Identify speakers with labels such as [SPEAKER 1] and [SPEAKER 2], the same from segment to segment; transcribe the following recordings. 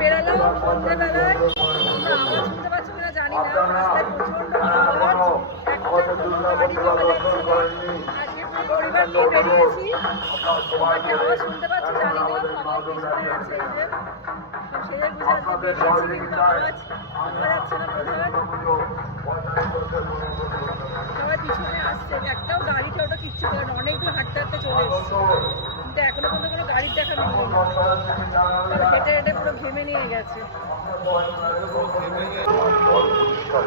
[SPEAKER 1] বেরালাম সন্ধ্যেবেলায় তোমরা শুনতে পাচ্ছ কিনা জানি না, রাস্তায় প্রচণ্ড শুনতে পাচ্ছ, জানি না, সবাই পিছনে আছে সব বুঝে আজকে যাচ্ছে না সবাই পিছনে আসছে। একটাও গাড়ি টোটো কিচ্ছু করে না। অনেক দূর হাঁটতে হাঁটতে চলে এসেছি। কিন্তু এখনও পর্যন্ত কোনো গাড়ির দেখা মিলল না। হেঁটে হেঁটে পুরো ঘেমে নিয়ে গেছে।
[SPEAKER 2] পরিষ্কার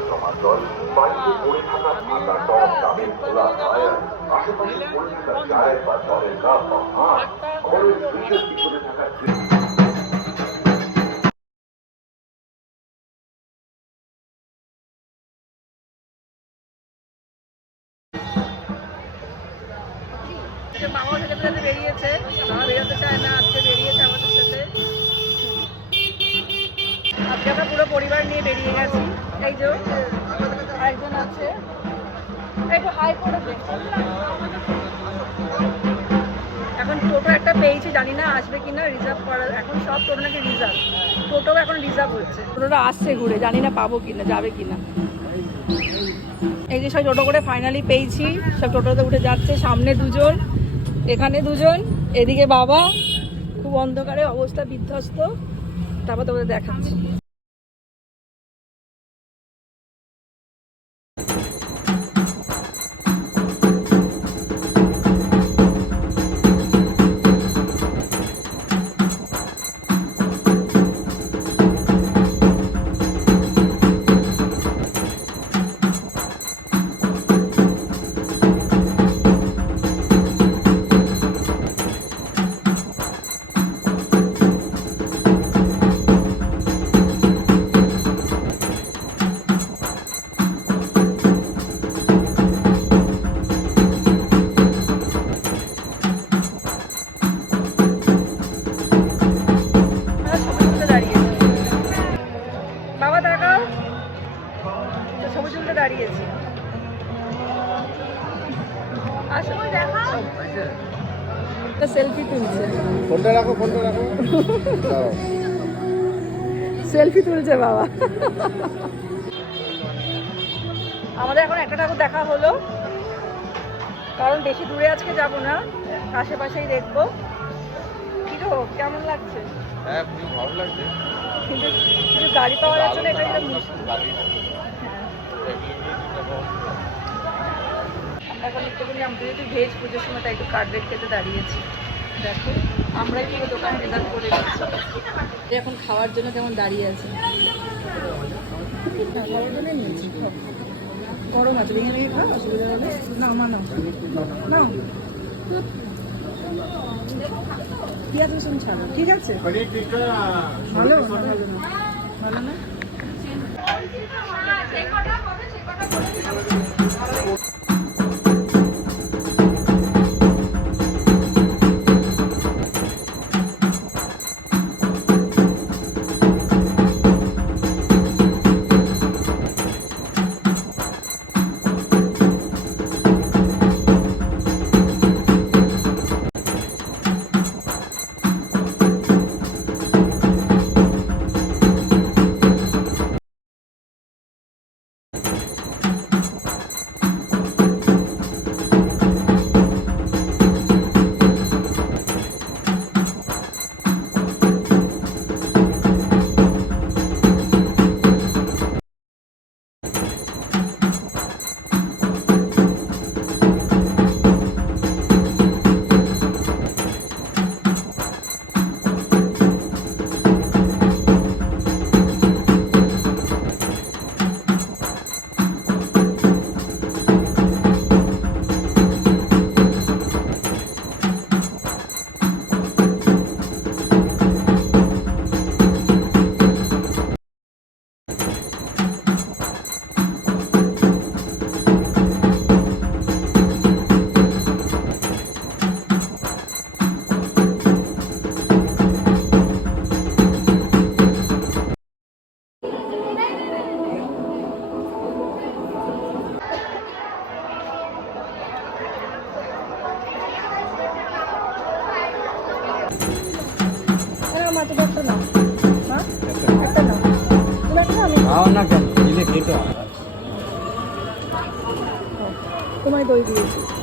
[SPEAKER 1] পেলে বেরিয়েছে। মামা বেরোতে চায় না, আজকে বেরিয়েছে আমাদের সাথে। আজকে আমরা পুরো পরিবার নিয়ে বেরিয়ে গেছি। এই যে একজন আছে। এখন টোটো একটা পেয়েছি, জানি না আসবে কিনা রিজার্ভ করা এখন সব টোটো নাকি রিজার্ভ টোটো এখন রিজার্ভ হচ্ছে। টোটোটা আসছে ঘুরে, জানি না পাবো কিনা, যাবে কিনা। এই যে সব টোটো করে ফাইনালি পেয়েছি। সব টোটোতে উঠে যাচ্ছে, সামনে দুজন। এখানে দুজন এদিকে বাবা। খুব অন্ধকারে অবস্থা বিধ্বস্ত। তারপর তোমাদের দেখাচ্ছি। সেলফি তুলছে।
[SPEAKER 3] ফোনটা রাখো ফোনটা রাখো।
[SPEAKER 1] সেলফি তুলছে বাবা। আমাদের এখন একটা ঠাকুর দেখা হলো। কারণ বেশি দূরে আজকে যাব না আশেপাশেই দেখব। কি গো কেমন লাগছে?
[SPEAKER 3] হ্যাঁ খুবই ভালো লাগছে।
[SPEAKER 1] কিন্তু গাড়ি পাওয়া যাচ্ছে না। এটাই হলো মুশকিল এখন একটুখানি আমরা যেহেতু ভেজ পুজোর সময়, তাই একটু কাটলেট খেতে দাঁড়িয়েছি। দেখো, আমরা পুরো দোকান রেজাল্ট করে দিচ্ছি এখন খাওয়ার জন্য কেমন দাঁড়িয়ে আছে। খাওয়ার জন্য নিয়েছি। গরম আছে, ভেঙে ভেঙে খাও, অসুবিধা হলে না। আমার নাও। নাও। পেঁয়াজ ছাড়ো, ঠিক আছে? ভালো? ভালো না? ভালো না
[SPEAKER 4] খাওয়া না কেন? দিলে খেতে হয়
[SPEAKER 1] তোমায় দই দিয়েছি।